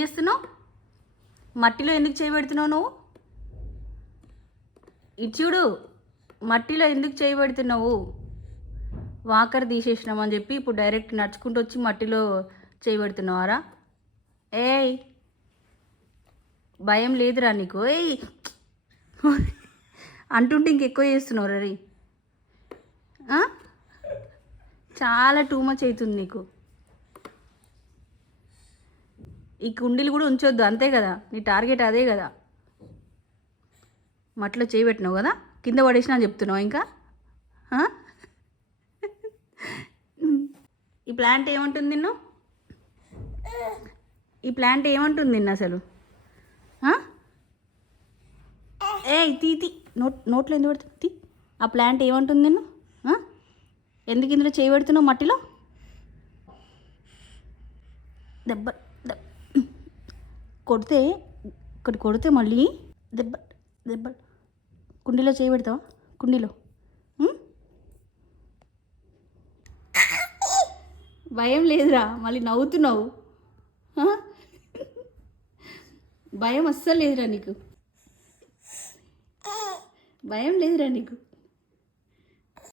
చేస్తున్నావు? మట్టిలో ఎందుకు చేయబెడుతున్నావు నువ్వు? ఇటు చూడు, మట్టిలో ఎందుకు చేయబెడుతున్నావు? వాకర్ తీసేసినామని చెప్పి ఇప్పుడు డైరెక్ట్ నడుచుకుంటూ వచ్చి మట్టిలో చేయబెడుతున్నావారా? ఏయ్, భయం లేదురా నీకు? ఏయ్ అంటుంటే ఇంకెక్కువ చేస్తున్నావు రీ. చాలా టూ మచ్ అవుతుంది నీకు. ఈ కుండీలు కూడా ఉంచొద్దు, అంతే కదా నీ టార్గెట్? అదే కదా, మట్లో చేయబెట్టినావు కదా, కింద పడేసినా అని చెప్తున్నావు ఇంకా? ఈ ప్లాంట్ ఏమంటుంది నిన్ను? ఈ ప్లాంట్ ఏమంటుంది నిన్ను అసలు? తీ నోట్లో ఎందుకు పెడుతుంది? తీ. ఆ ప్లాంట్ ఏమంటుంది నిన్ను? ఎందుకు ఇందులో చేయబెడుతున్నావు మట్టిలో? దెబ్బ కొడితే, ఇక్కడ కొడితే మళ్ళీ దెబ్బ దెబ్బ. కుండీలో చేయబెడతావా? కుండీలో భయం లేదురా, మళ్ళీ నవ్వుతున్నావు. భయం అస్సలు లేదురా నీకు, భయం లేదురా నీకు.